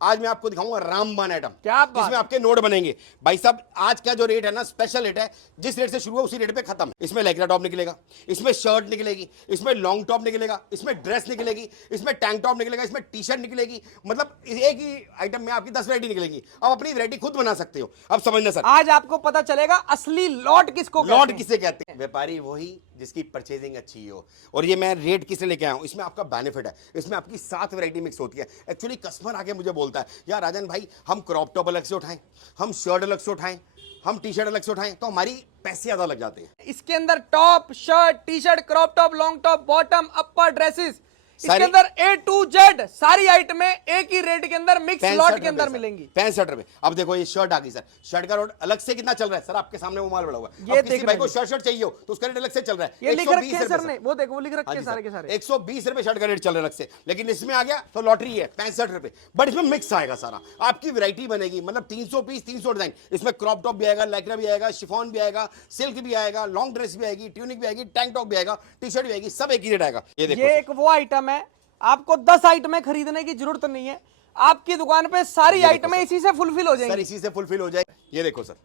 आज मैं आपको दिखाऊंगा रामबाण आइटम, क्या बात जिसमें आपके नोट बनेंगे। भाई साहब आज का जो रेट है ना, स्पेशल रेट है। जिस रेट से शुरू है उसी रेट पे खत्म। इसमें लेगरा टॉप निकलेगा, इसमें शर्ट निकलेगी, इसमें लॉन्ग टॉप निकलेगा, इसमें ड्रेस निकलेगी, इसमें टैंक टॉप निकलेगा, इसमें टी शर्ट निकलेगी। मतलब एक ही आइटम में आपकी 10 वैरायटी निकलेगी। अब अपनी वैरायटी खुद बना सकते हो। अब समझना सर, आज आपको पता चलेगा असली लॉट किसको कहते लॉट हैं। किसे कहते हैं। व्यापारी वही जिसकी परचेजिंग अच्छी हो। और ये मैं रेट किसे लेके आया हूं, इसमें आपका बेनिफिट है। इसमें आपकी 7 वैरायटी मिक्स होती है। एक्चुअली कस्टमर आके मुझे बोलता है, यार राजन भाई हम क्रॉप टॉप अलग से उठाएं, हम शर्ट अलग से उठाएं, हम टी शर्ट अलग से उठाएं, तो हमारी पैसे ज्यादा लग जाते हैं। इसके अंदर top, shirt, T shirt, crop top, long top, bottom, upper, dresses, इसके सारी- अंदर A to Z सारी आइटमें एक ही रेट के अंदर मिक्स लॉट के अंदर मिलेंगी। 65 रुपए। अब देखो ये शर्ट आ गई सर, शर्ट का रेट अलग से कितना चल रहा है सर, आपके सामने वो माल बड़ा हुआ है। ये अब किसी देख भाई रहे को हैं। शर्ट चाहिए हो तो उसका रेट अलग से चल रहा है। ये लिख रखे 120 हैं सर रुपए ने, वो देखो वो लिख रखे हाँ हैं जी सारे के सर, सारे। 120 रुपए शर्ट का रेट चल रहा है अलग से। लेकिन इसमें आ गया तो लॉटरी है 65 रुपए, बट इसमें मिक्स आएगा सारा। आपकी वैरायटी बनेगी, मतलब 300 पीस, 300 डिजाइन। इसमें क्रॉप टॉप भी आएगा, लेग्रा भी आएगा, शिफॉन भी आएगा, सिल्क भी आएगा, लॉन्ग ड्रेस भी आएगी, ट्यूनिक भी आएगी, टैंक टॉप भी आएगा, टी शर्ट भी आएगी, सब एक ही रेट आएगा। ये देखो ये सर। एक वो आइटम है, आपको 10 आइटमें खरीदने की जरूरत नहीं है। आपकी दुकान पे सारी देखो आइटमें सर। इसी से फुलफिल हो सर जाएंगी। इसी से फुलफिल हो जाए। ये देखो सर,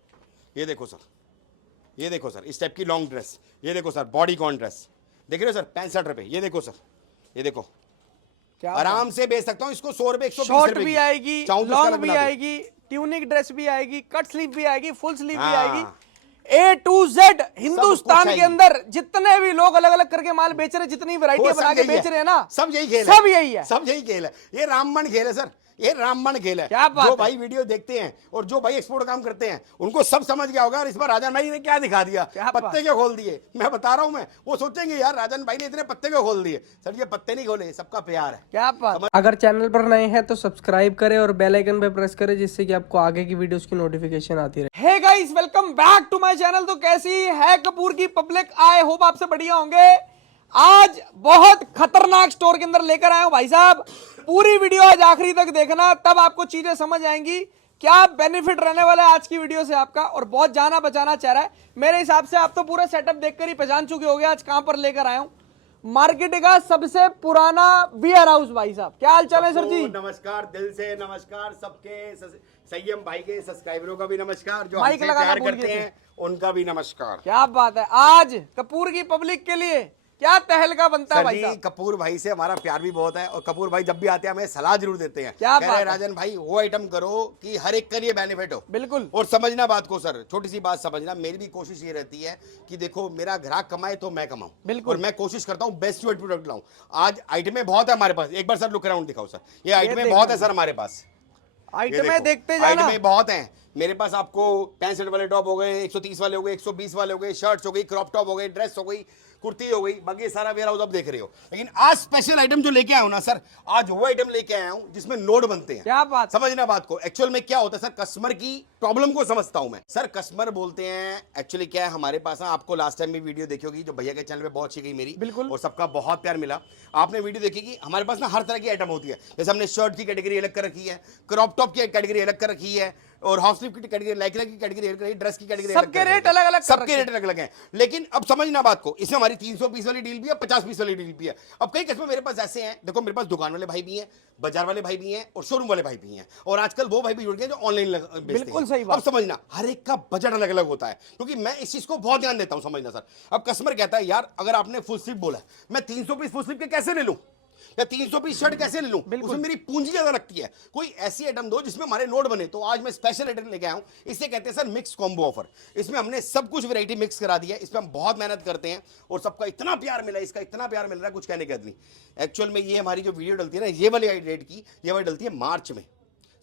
ये देखो सर, ये देखो सर, इस टाइप की लॉन्ग ड्रेस। ये देखो सर, बॉडी कॉन ड्रेस देख रहे हो सर, 65 रुपए। ये देखो सर, ये देखो, क्या आराम से बेच सकता हूँ इसको 100 रुपए, 120 शॉर्ट रुपए भी की। आएगी, चाहूं तो उसका लॉन्ग अलग भी बना दूं। आएगी, ट्यूनिक ड्रेस भी आएगी, कट स्लीव भी आएगी, फुल स्लीव भी हाँ। आएगी। A to Z हिंदुस्तान कुछ के आएगी। अंदर जितने भी लोग अलग अलग करके माल बेच रहे हैं, जितनी वैरायटी वो बना सब के यही बेच रहे हैं ना, सब यही खेल सब यही है। सब यही खेल है। ये रामबाण खेल है सर, ये रामबाण खेल है। क्या बात जो है। भाई वीडियो देखते हैं और जो भाई एक्सपोर्ट काम करते हैं उनको सब समझ गया होगा। और इस बार राजन भाई ने क्या दिखा दिया, क्या बात। पत्ते क्यों खोल दिए। मैं बता रहा हूं, मैं वो सोचेंगे यार राजन भाई ने इतने पत्ते क्यों खोल दिए। सर ये पत्ते नहीं खोले, सबका प्यार है। क्या बात। अगर चैनल पर नए हैं तो सब्सक्राइब करें और बेल आइकन पे प्रेस करें, जिससे कि आपको आगे की वीडियोस की नोटिफिकेशन आती रहे। Hey guys, welcome back to my channel. तो कैसी है कपूर की पब्लिक, आई होप आपसे बढ़िया होंगे। आज बहुत खतरनाक स्टोर के अंदर लेकर आए हूं भाई साहब। पूरी वीडियो आज आखिरी तक देखना, तब आपको चीजें समझ आएंगी क्या बेनिफिट रहने वाला है आज की वीडियो से आपका। और बहुत जाना बचाना चेहरा है मेरे हिसाब से। आप तो पूरा सेटअप देखकर ही पहचान चुके होंगे आज कहां पर लेकर आया हूं। मार्केट का सबसे पुराना वियर हाउस। भाई साहब क्या हाल चाल है सर जी। नमस्कार, दिल से नमस्कार सबके। संयम भाई के सब्सक्राइबरों का भी नमस्कार, जो माइक हमसे लगाना प्यार भूल करते गए थे। हैं उनका भी नमस्कार। क्या बात है, आज कपूर की पब्लिक के लिए क्या तहलका बनता है सर भाई जी, साहब। कपूर भाई से हमारा प्यार भी बहुत है। और कपूर भाई जब भी आते हैं हमें सलाह जरूर देते हैं। क्या कह बात रहे है। राजन भाई वो आइटम करो कि हर एक के लिए बेनिफिट हो। बिल्कुल। और समझना बात को सर, छोटी सी बात समझना। मेरी भी कोशिश ये रहती है कि देखो मेरा ग्राहक कमाए तो मैं कमाऊं। बिल्कुल। और मैं कोशिश करता हूं बेस्ट टू प्रोडक्ट लाऊं। आज आइटमें बहुत है हमारे पास। एक बार सर लुक अराउंड दिखाओ सर, ये आइटमें देखना बहुत है सर हमारे पास। ये आइटमें देखो, देखते जाना। आइटमें बहुत हैं मेरे पास। आपको 65 वाले टॉप हो गए, 130 वाले हो गए, 120 वाले हो गए, शर्ट्स हो गई, क्रॉप टॉप हो गई, ड्रेस हो गई, कुर्ती हो गई, बाकी सारा वेयर हाउस आप देख रहे हो। लेकिन आज स्पेशल आइटम जो लेके आया हूं ना सर, आज वो आइटम लेके आया हूं जिसमें नोट बनते हैं। क्या बात। समझना बात को। एक्चुअल में क्या होता है सर, कस्टमर की प्रॉब्लम को समझता हूं मैं। सर कस्टमर बोलते हैं एक्चुअली क्या है हमारे पास, आपको लास्ट टाइम भी वीडियो देखी होगी जो भैया के चैनल पे बहुत अच्छी गई मेरी। बिल्कुल। और सबका बहुत प्यार मिला। आपने वीडियो देखी कि हमारे पास ना हर तरह की आइटम होती है। जैसे हमने शर्ट की कैटेगरी अलग कर रखी है, क्रॉप टॉप की कैटेगरी अलग कर रखी है, और हाफ स्लीव की कैटेगरी, लाइक्रा की कैटेगरी अलग कर रखी है, ड्रेस की कैटेगरी सबके रेट अलग-अलग कर सबके रखे रेट अलग अलग हैं। लेकिन अब समझना बात को, इसमें हमारी 300 पीस वाली डील भी है, 50 पीस वाली डील भी है। अब कई कस्टमर मेरे पास ऐसे हैं, देखो मेरे पास दुकान वाले भाई भी हैं, बाजार वाले भाई भी हैं, और शोरूम वाले भाई भी हैं, और आजकल वो भाई भी जुड़ गए जो ऑनलाइन बेचते हैं। बिल्कुल सही बात। अब समझना हर एक का बजट अलग अलग होता है, क्योंकि मैं इस चीज को बहुत ध्यान देता हूं। समझना सर, अब कस्टमर कहता है यार अगर आपने फुल स्लीव बोला, मैं 300 पीस फुल स्लीव के कैसे ले लूं, या 300 पीस शर्ट कैसे ले लूं, उसमें मेरी पूंजी ज्यादा लगती है। कोई ऐसी आइटम दो जिसमें हमारे नोट बने। तो आज मैं स्पेशल आइटम लेके आया हूं, इसे कहते हैं सर मिक्स कॉम्बो ऑफर। इसमें हमने सब कुछ वैरायटी मिक्स करा दी है। इसमें हम बहुत मेहनत करते हैं और सबका इतना प्यार मिला, इसका इतना प्यार मिल रहा है कुछ कहने की हद नहीं। एक्चुअल में ये हमारी जो वीडियो डलती है ना, ये वाली रेट की, ये वाली डलती है मार्च में,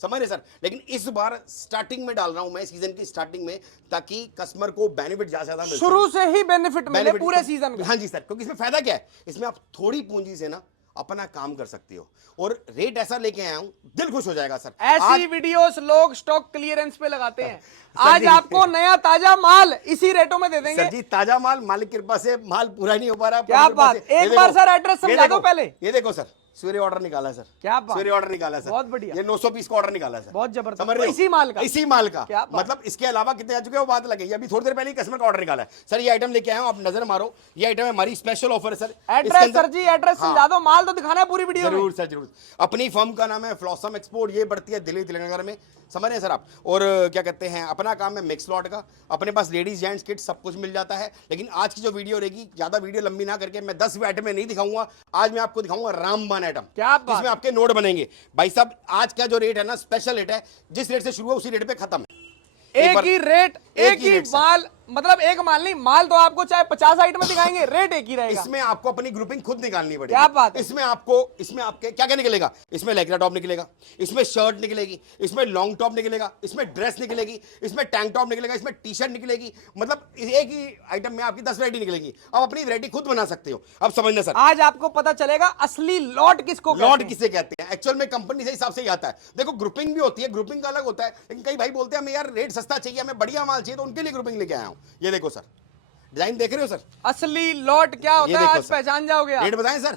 समझ रहे सर। लेकिन इस बार स्टार्टिंग में डाल रहा हूं मैं, सीजन की स्टार्टिंग में, ताकि कस्टमर को बेनिफिट ज्यादा मिले, शुरू से ही बेनिफिट मिले बेनिफिट पूरे सीजन का। हाँ जी सर, क्योंकि इसमें फायदा क्या है, इसमें आप थोड़ी पूंजी से ना अपना काम कर सकते हो। और रेट ऐसा लेके आया हूं, दिल खुश हो जाएगा सर। ऐसी वीडियोस लोग स्टॉक क्लियरेंस पे लगाते हैं। सर आज जी। आपको नया ताजा माल इसी रेटों में दे देंगे। सर जी ताजा माल, मालिक की कृपा से माल पूरा नहीं हो पा रहा। क्या पूरी कृपा बात। से। ये एक बार देखो, सर एड्रेस ये समझा दो देखो, पहले। ये देखो सर, सवेरे ऑर्डर निकाला है सर, क्या बात, सवेरे ऑर्डर निकाला है सर, बहुत बढ़िया। ये 900 पीस का ऑर्डर निकाला है सर, बहुत जबरदस्त। समझ रहे हो? इसी माल का, इसी माल का, क्या बात। मतलब इसके अलावा कितने आ चुके हैं वो बात लगे। अभी थोड़ी देर पहले कस्टमर का ऑर्डर निकाला है सर, ये आइटम लेके आया हूं, आप नजर मारो, ये आइटम है हमारी स्पेशल ऑफर है सर। एड्रेस सर जी, एड्रेस समझा दो, माल तो दिखाना है पूरी वीडियो में। जरूर सर जरूर। अपनी फर्म का नाम है फ्लॉसम एक्सपोर्ट, ये बढ़ती है दिल्ली तिलंगाना में, समझ रहे हैं सर आप। और क्या कहते हैं, अपना काम है मिक्स लॉट का, अपने पास लेडीज जेंट्स किट सब कुछ मिल जाता है। लेकिन आज की जो वीडियो रहेगी, ज्यादा वीडियो लंबी ना करके मैं 10 आइटम में नहीं दिखाऊंगा, आज मैं आपको दिखाऊंगा रामबान आइटम, क्या बात, जिसमें आपके नोट बनेंगे। भाई साहब आज का जो रेट है ना, स्पेशल रेट है, जिस रेट से शुरू है उसी रेट पे खत्म है। एक ही रेट, एक ही माल, मतलब एक माल नहीं, माल तो आपको चाहे 50 आइटम में दिखाएंगे, रेट एक ही रहेगा। इसमें आपको अपनी ग्रुपिंग खुद निकालनी पड़ेगी। क्या बात है। इसमें आपके क्या क्या निकलेगा, इसमें लेगरा टॉप निकलेगा, इसमें शर्ट निकलेगी, इसमें लॉन्ग टॉप निकलेगा, इसमें ड्रेस निकलेगी, इसमें टैंक टॉप निकलेगा, इसमें टी शर्ट निकलेगी। मतलब एक ही आइटम में आपकी 10 वैरायटी निकलेगी। अब अपनी वैरायटी खुद बना सकते हो। अब समझना सर, आज आपको पता चलेगा असली लॉट किसको कहते लॉट हैं। किसे कहते हैं। एक्चुअल में कंपनी से हिसाब से ही आता है। देखो ग्रुपिंग भी होती है, ग्रुपिंग का अलग होता है, लेकिन कई भाई बोलते हैं हमें यार रेट सस्ता चाहिए, हमें बढ़िया माल चाहिए, तो उनके लिए ग्रुपिंग लेके आया हूं। ये देखो सर, डिजाइन देख रहे हो सर, असली लॉट क्या ये होता है देखो आज सर। पहचान जाओगे आप। रेट बताएं सर,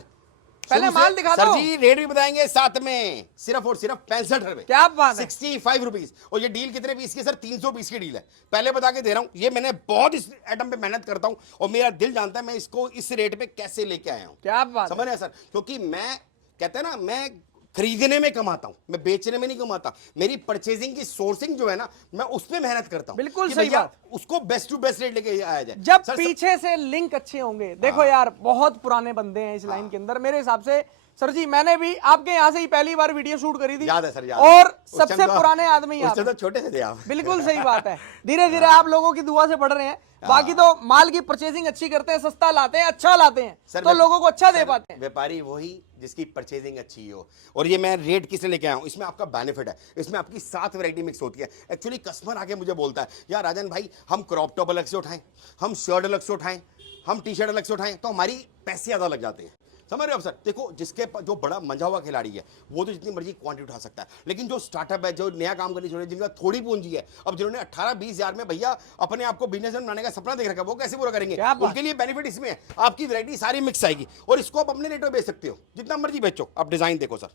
पहले शुरू से- माल दिखा सर दो। जी रेट भी बताएंगे साथ में, सिर्फ और सिर्फ 65 रुपए, क्या बात है। 65 रुपीज। और ये डील कितने पीस की सर, 300 पीस की डील है। पहले बता के दे रहा हूं, ये मैंने बहुत इस आइटम पे मेहनत करता हूं, और मेरा दिल जानता है मैं इसको इस रेट पे कैसे लेके आया हूं। क्या बात है। समझ रहे हैं सर, क्योंकि मैं कहते हैं ना, मैं खरीदने में कमाता हूं, मैं बेचने में नहीं कमाता। मेरी परचेजिंग की सोर्सिंग जो है ना, मैं उस पे मेहनत करता हूं। बिल्कुल कि सही भैया बात। उसको बेस्ट टू बेस्ट रेट लेके आया जाए। जब सर, पीछे से लिंक अच्छे होंगे, देखो यार बहुत पुराने बंदे हैं इस लाइन के अंदर मेरे हिसाब से। सर जी मैंने भी आपके यहाँ से ही पहली बार वीडियो शूट करी थी, याद है सर, याद और है। उस सबसे टाइम तो- पुराने आदमी उस आप टाइम हैं। तो छोटे से थे आप। बिल्कुल सही बात है। धीरे धीरे आप लोगों की दुआ से बढ़ रहे हैं। बाकी तो माल की परचेजिंग अच्छी करते हैं, सस्ता लाते हैं, अच्छा लाते हैं, सर, तो लोगों को अच्छा दे पाते हैं। व्यापारी वही जिसकी परचेजिंग अच्छी हो। और ये मैं रेट किस लिए लेके आया हूं, इसमें आपका बेनिफिट है, इसमें आपकी 7 वैरायटी मिक्स होती है। एक्चुअली कस्टमर आके मुझे बोलता है, यार राजन भाई हम क्रॉप टॉप अलग से उठाएं, हम शर्ट अलग से उठाएं, हम टी शर्ट अलग से उठाएं, तो हमारी पैसे ज्यादा लग जाते हैं। समझ रहे हो आप सर। देखो जिसके जो बड़ा मंझा हुआ खिलाड़ी है वो तो जितनी मर्जी क्वांटिटी उठा सकता है, लेकिन जो स्टार्टअप है, जो नया काम करनी चाहिए, जिनका थोड़ी पूंजी है, अब जिन्होंने 18-20 हजार में भैया अपने आप को बिजनेस बनाने का सपना देख रखा है, वो कैसे पूरा करेंगे। उनके लिए बेनिफिट इसमें है, आपकी वैरायटी सारी मिक्स आएगी, और इसको आप अपने रेट में बेच सकते हो, जितना मर्जी बेचो। अब डिजाइन देखो सर,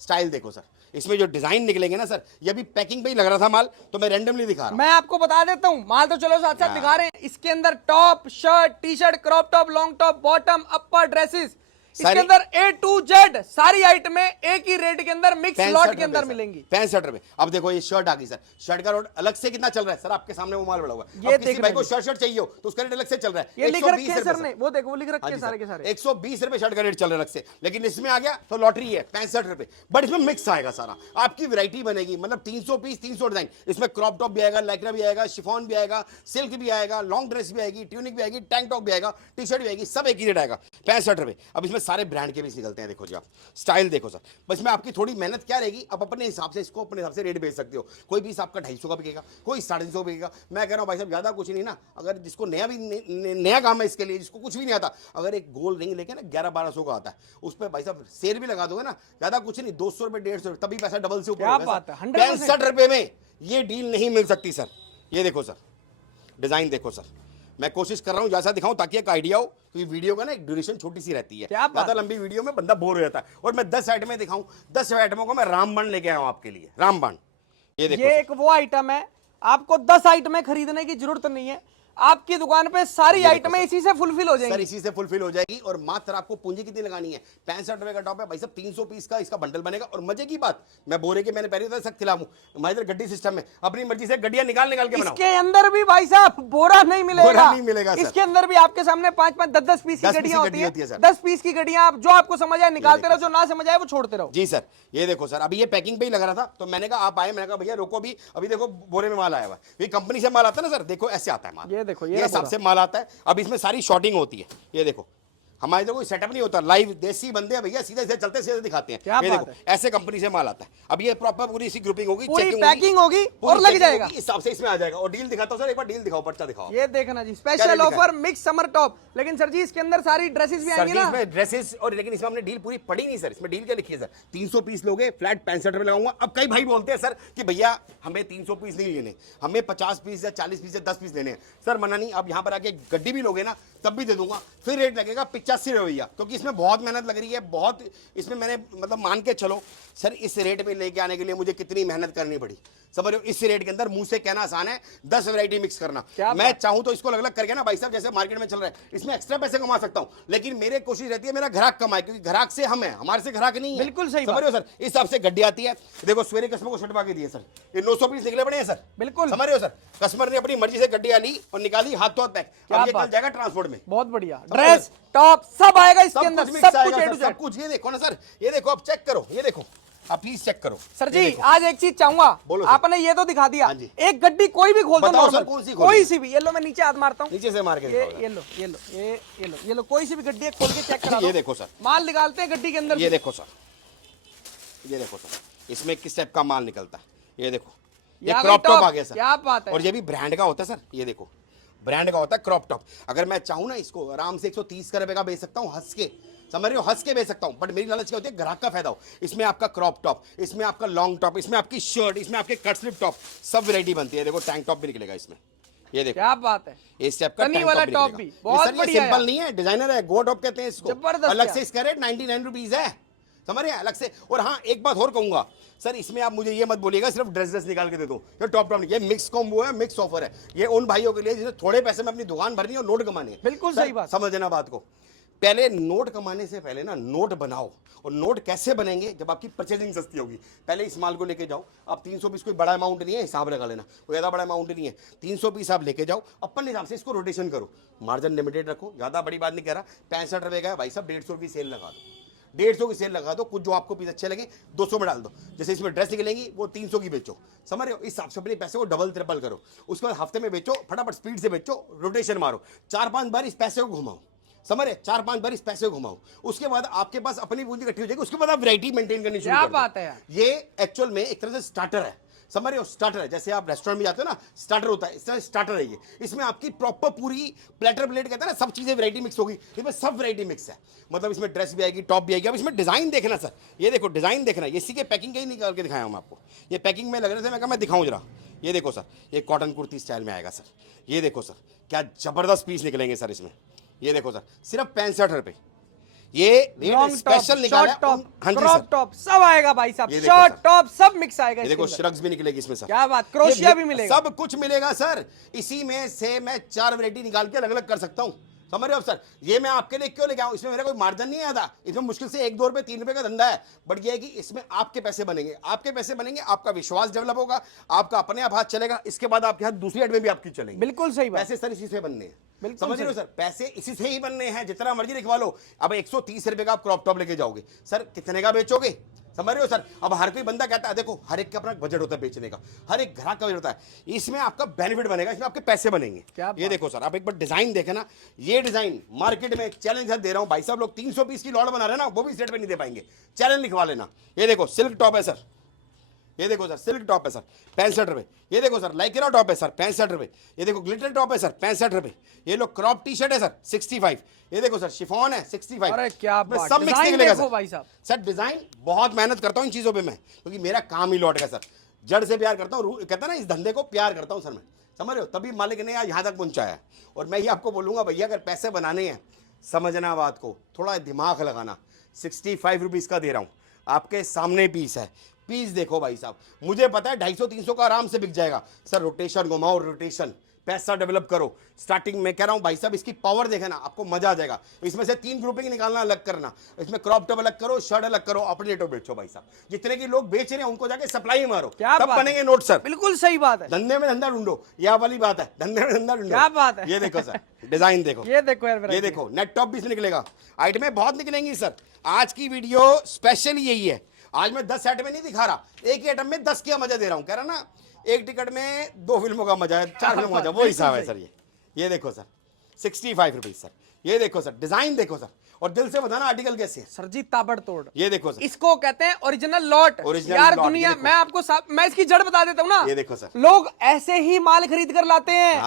स्टाइल देखो सर, इसमें जो डिजाइन निकलेंगे ना सर, ये भी पैकिंग पे ही लग रहा था माल, तो मैं रैंडमली दिखा रहा हूं। मैं आपको बता देता हूँ, माल तो चलो साथ साथ दिखा रहे हैं। इसके अंदर top, shirt, T shirt, crop top, long top, bottom, upper, dresses, इसके अंदर A to Z सारी आइटमें एक ही रेट के अंदर मिक्स लॉट के अंदर मिलेंगी। 65 रुपए। अब देखो ये शर्ट आ गई सर, शर्ट का रेट अलग से कितना चल रहा है सर, आपके सामने वो माल बड़ा हुआ है। ये अब किसी भाई को शर्ट चाहिए हो तो उसका रेट अलग से चल रहा है, ये लिख 120 रखे हैं रुपए सर ने, वो देखो वो लिख रखे हाँ हैं जी सारे के सर, सारे। 120 रुपए शर्ट का रेट चल रहा है अलग से। लेकिन इसमें आ गया तो लॉटरी है 65 रुपए, बट इसमें मिक्स आएगा सारा, आपकी वैरायटी बनेगी। मतलब 300 पीस, 300 डिजाइन, इसमें क्रॉप टॉप भी आएगा, लाइक्रा भी आएगा, शिफॉन भी आएगा, सिल्क भी आएगा, लॉन्ग ड्रेस भी आएगी, ट्यूनिक भी आएगी, टैंक टॉप भी आएगा, टी शर्ट भी आएगी, सब एक ही रेट आएगा 65 रुपए। अब इसमें सारे ब्रांड के भी निकलते हैं, देखो जी आप स्टाइल देखो सर। बस में आपकी थोड़ी मेहनत क्या रहेगी, आप अपने हिसाब से इसको अपने हिसाब से रेट बेच सकते हो। कोई पीस आपका 250 का बिकेगा, कोई 350 बिकेगा। मैं कह रहा हूँ भाई साहब ज्यादा कुछ नहीं ना, अगर जिसको नया भी नया काम है इसके लिए, जिसको कुछ भी नहीं आता, अगर एक गोल रिंग लेके ना 1100-1200 का आता है, उस पर भाई साहब सेल भी लगा दोगे ना, ज्यादा कुछ नहीं, 200 रुपए 150 रुपए, तभी पैसा डबल से ऊपर क्या होगा बात है, सर। 100% 65 रुपए में ये डील नहीं मिल सकती सर। ये देखो सर, डिजाइन देखो सर, मैं कोशिश कर रहा हूं जैसा दिखाऊं ताकि एक आइडिया हो, क्योंकि वीडियो का ना एक ड्यूरेशन छोटी सी रहती है, ज्यादा लंबी वीडियो में बंदा बोर हो जाता है। और मैं 10 आइटमें दिखाऊं, 10 आइटमों को मैं रामबाण लेके आया हूं आपके लिए, रामबाण। ये देखो ये एक वो आइटम है, आपको 10 आइटमें खरीदने की जरूरत नहीं है, आपकी दुकान पे सारी आइटमें इसी से फुलफिल हो सर, जाएंगी। इसी से फुलफिल हो जाएगी। और मात्र आपको पूंजी कितनी लगानी है, 65 रुपए का टॉप है भाई साहब, 300 पीस का इसका बंडल बनेगा। और मजे की बात, मैं बोरे के मैंने पहले सख्त खिलाफ हूं, हमारे इधर गड्डी सिस्टम है, अपनी मर्जी से गड्डियां निकाल के बनाओ। इसके अंदर भी भाई साहब बोरा नहीं मिलेगा, बोरा नहीं मिलेगा सर। इसके अंदर भी आपके सामने 5-5, 10-10 पीस की गड्डियां होती है सर। 10 पीस की गड्डियां, आप जो आपको समझ आए निकालते रहो, जो ना समझ आए वो छोड़ते रहो। जी सर, ये देखो सर, अभी ये पैकिंग पे ही लग रहा था, तो मैंने कहा आप आए, मैंने कहा भैया रोको भी, अभी देखो बोरे में माल आया हुआ है। ये कंपनी से माल आता है ना सर, देखो ऐसे आता है माल, ये देखो, ये हिसाब से माल आता है। अब इसमें सारी शॉर्टिंग होती है, ये देखो हमारे तो कोई सेटअप नहीं होता, लाइव देसी बंदे हैं भैया, सीधे सीधे चलते सीधे दिखाते हैं। क्या ये बात देखो है? ऐसे कंपनी से माल आता है। अब ये प्रॉपर पूरी इसी ग्रुपिंग होगी, पूरी चेकिंग पैकिंग होगी और पूरी लग checking जाएगा। होगी, इस हिसाब से इसमें आ जाएगा। और डील दिखाता हूं सर, एक बार डील दिखाओ, पर्चा दिखाओ। ये देखना जी, special offer mix summer top. लेकिन सर जी इसके अंदर सारी ड्रेसेस भी आएंगी ना, इसमें ड्रेसेस। और लेकिन इसमें हमने डील पूरी पड़ी नहीं सर, इसमें डील क्या लिखी है सर, 300 पीस लोगे फ्लैट 65 रुपए लगाऊंगा। अब कई भाई बोलते हैं सर कि भैया हमें 300 पीस नहीं लेने, हमें 50 पीस या 40 पीस या 10 पीस लेने हैं। सर मना नहीं, अब यहाँ पर आके गड्डी भी लोगे ना तब भी दे दूंगा, फिर रेट लगेगा 85 रवैया, क्योंकि इसमें बहुत मेहनत लग रही है, बहुत इसमें मैंने मतलब मान के चलो सर, इस रेट में लेके आने के लिए मुझे कितनी मेहनत करनी पड़ी, समझ रहे हो। इस रेट के अंदर मुंह से कहना आसान है, 10 वैरायटी मिक्स करना। मैं चाहूं तो इसको अलग अलग करके ना भाई साहब, जैसे मार्केट में चल रहा है, इसमें एक्स्ट्रा पैसे कमा सकता हूं, लेकिन मेरी कोशिश रहती है मेरा ग्राहक कमाए, क्योंकि ग्राहक से हम है, हमारे से ग्राहक नहीं है। बिल्कुल सही समझ रहे हो सर। इस हिसाब से गड्डी आती है, देखो सवेरे कस्टमर को छटवा के दिए सर, ये 900 पीस निकले पड़े हैं सर। बिल्कुल समझ रहे हो सर, कस्टमर ने अपनी मर्जी से गड्डियां ली और निकाली, हाथ तो हाथ पैक, अब ये कल जाएगा ट्रांसपोर्ट में। बहुत बढ़िया, ड्रेस टॉप सब आएगा इसके अंदर, सब कुछ। ये देखो ना सर, ये देखो, आप चेक करो, ये देखो, आप प्लीज चेक करो सर जी। आज एक चीज चाहूंगा, आपने ये तो दिखा दिया, एक गड्डी कोई भी खोल दो, नॉर्मल कोई सी भी, ये लो मैं नीचे हाथ मारता हूँ, नीचे से मार के ये लो कोई सी भी गड्डी खोल के चेक करा। ये देखो सर, माल निकालते हैं गड्डी के अंदर, ये देखो सर, ये देखो सर, इसमें किस टाइप का माल निकलता है, ये देखो, ये क्रॉप टॉप आ गया सर, क्या बात है। और ये भी ब्रांड का होता है सर, ये देखो ब्रांड का होता है क्रॉप टॉप। अगर मैं चाहूँ ना इसको आराम से 130 रुपए का बेच सकता हूँ, हंस के, समझ रहे हो, हंस के बेच सकता हूँ, बट मेरी लालच क्या होती है, ग्राहक का फायदा हो। इसमें आपका क्रॉप टॉप, इसमें आपका लॉन्ग टॉप, इसमें आपकी शर्ट, इसमें आपके कट स्लिप टॉप, सब वैरायटी बनती है। देखो टैंक टॉप भी निकलेगा इसमें, ये देखो क्या बात है, इस टाइप का टनी वाला टॉप भी बहुत बढ़िया है, सिंपल नहीं है, डिजाइनर है, गो टॉप कहते हैं इसको, जबरदस्त। अलग से इसका रेट 99 रुपीज है, समझ रहे हैं, अलग से। और हाँ, एक बात और कहूंगा सर, इसमें आप मुझे ये मत बोलिएगा सिर्फ ड्रेस निकाल के दे दो, ये टॉप टॉप नहीं, ये मिक्स कॉम्बो है, मिक्स ऑफर है, ये उन भाइयों के लिए जिन्हें थोड़े पैसे में अपनी दुकान भरनी है और नोट कमाने हैं। बिल्कुल सही बात, समझना बात को। पहले नोट कमाने से पहले ना नोट बनाओ, और नोट कैसे बनेंगे, जब आपकी परचेजिंग सस्ती होगी। पहले इस माल को लेके जाओ, आप 300 पीस कोई बड़ा अमाउंट नहीं है, हिसाब लगा लेना, कोई ज़्यादा बड़ा अमाउंट नहीं है, 300 पीस आप लेके जाओ, अपने हिसाब से इसको रोटेशन करो, मार्जिन लिमिटेड रखो, ज़्यादा बड़ी बात नहीं कह रहा, 65 रुपये का है भाई साहब, 150 की सेल लगा दो, 150 की सेल लगा दो, कुछ जो आपको पीस अच्छे लगे 200 में डाल दो, जैसे इसमें ड्रेस निकलेंगी वो 300 की बेचो, समझ रहे हो। इस हिसाब से अपने पैसे को डबल ट्रिपल करो, उसके बाद हफ्ते में बेचो, फटाफट स्पीड से बेचो, रोटेशन मारो, 4-5 बार इस पैसे को घुमाओ, समझ रहे, 4-5 बार इस पैसे को घुमाओ, उसके बाद आपके पास अपनी पूंजी इकट्ठी हो जाएगी, उसके बाद आप वैरायटी मेंटेन करनी शुरू कर दो। क्या बात है, ये एक्चुअल में एक तरह से स्टार्टर है, समझ रहे हो, स्टार्टर है, जैसे आप रेस्टोरेंट में जाते हो ना, स्टार्टर होता है, इस तरह स्टार्टर है ये। इसमें आपकी प्रॉपर पूरी प्लेटर प्लेट कहते हैं ना, सब चीजें वैरायटी मिक्स होगी, इसमें सब वैरायटी मिक्स है, मतलब इसमें ड्रेस भी आएगी, टॉप भी आएगी। अब इसमें डिजाइन देखना सर, ये देखो डिजाइन देखना, ये इसी के पैकिंग के ही निकाल के दिखाया हूं मैं आपको, ये पैकिंग में लग रहे थे, मैं कहा मैं दिखाऊं जरा, ये देखो सर, ये कॉटन कुर्ती स्टाइल में आएगा सर, ये देखो सर, क्या जबरदस्त पीस निकलेंगे सर इसमें, ये देखो सर, सिर्फ 65 रुपए, ये स्पेशल निकाला, क्रॉप टॉप सब आएगा भाई साहब, शॉर्ट टॉप सब मिक्स आएगा, ये देखो श्रग्स भी निकलेगी इसमें सर, क्या बात, क्रोशिया भी मिलेगा, सब कुछ मिलेगा सर। इसी में से मैं 4 वैरायटी निकाल के अलग अलग कर सकता हूं, समझ रहे हो सर। ये मैं आपके लिए क्यों लेके आऊं, इसमें मेरा कोई मार्जिन नहीं आता, इसमें मुश्किल से 1-2 रुपए 3 रुपए का धंधा है, बट ये है कि इसमें आपके पैसे बनेंगे, आपके पैसे बनेंगे, आपका विश्वास डेवलप होगा, आपका अपने आप हाथ चलेगा, इसके बाद आपके हाथ दूसरी एड में भी आपकी चलेंगे। बिल्कुल सही बात, पैसे सर इसी से बनने हैं, समझ रहे हो सर, पैसे इसी से ही बनने हैं, जितना मर्जी लिखवा लो। अब 130 रुपए का आप क्रॉप टॉप लेके जाओगे सर, कितने का बेचोगे, समझ रहे हो सर। अब हर कोई बंदा कहता है, देखो हर एक का अपना बजट होता है बेचने का, हर एक ग्राहक का बजट होता है, इसमें आपका बेनिफिट बनेगा, इसमें आपके पैसे बनेंगे। ये देखो सर, आप एक बार डिजाइन देखे ना, ये डिजाइन मार्केट में चैलेंज दे रहा हूं भाई साहब, लोग 300 पीस की लॉट बना रहे हैं ना, वो भी इस रेट पे नहीं दे पाएंगे, चैलेंज लिखवा लेना। ये देखो सिल्क टॉप है सर, ये देखो सर सिल्क टॉप है सर 65 रुपए, ये देखो सर लाइक्रा टॉप है सर 65 रुपए, ये देखो ग्लिटर टॉप है सर 65 रुपए, ये लो क्रॉप टी शर्ट है सर 65, ये देखो सर शिफॉन है 65। अरे क्या बात, सब मिक्स निकलेगा सर भाई साहब। सर डिजाइन बहुत मेहनत करता हूँ इन चीजों पे मैं, क्योंकि मेरा काम ही लौट का सर, जड़ से प्यार करता हूँ, कहता ना इस धंधे को प्यार करता हूँ सर मैं, समझ रहे हो, तभी मालिक ने यहाँ तक पहुंचाया। और मैं ये आपको बोलूंगा भैया, अगर पैसे बनाने हैं, समझना बात को, थोड़ा दिमाग लगाना। 65 रुपीज का दे रहा हूँ, आपके सामने पीस है, पीस देखो भाई साहब, मुझे पता है 250-300 का आराम से बिक जाएगा सर। रोटेशन घुमाओ, रोटेशन, पैसा डेवलप करो। स्टार्टिंग में कह रहा हूं भाई साहब, इसकी पावर देखना, आपको मजा आ जाएगा। इसमें से 3 ग्रुपिंग निकालना अलग करना, इसमें क्रॉप टॉप अलग करो, शर्ट अलग करो, अपने रेटों बेचो भाई साहब। जितने की लोग बेच रहे हैं उनको जाके सप्लाई मारो, तब बनेंगे नोट सर। बिल्कुल सही बात है, धंधे में धंधा ढूंढो, यह वाली बात है, धंधे में धंधा ढूंढो। क्या बात है, ये देखो सर डिजाइन देखो, ये देखो यार, ये देखो नेट टॉप भी निकलेगा, आइटमें बहुत निकलेंगी सर। आज की वीडियो स्पेशल यही है, आज मैं 10 सेट में नहीं दिखा रहा, एक ही आइटम में 10 का मजा दे रहा हूं। कह रहा ना, एक टिकट में 2 फिल्मों का मजा है, 4 फिल्मों का मजा, वो हिसाब है सर। ये देखो सर 65 रुपीज सर, ये देखो सर डिजाइन देखो सर, और दिल से बताना आर्टिकल कैसे है सर जी, ताबड़तोड़। ये देखो सर, इसको कहते हैं ओरिजिनल लॉट। यार दुनिया, मैं आपको मैं इसकी जड़ बता देता हूँ ना, ये देखो सर, लोग ऐसे ही माल खरीद कर लाते हैं,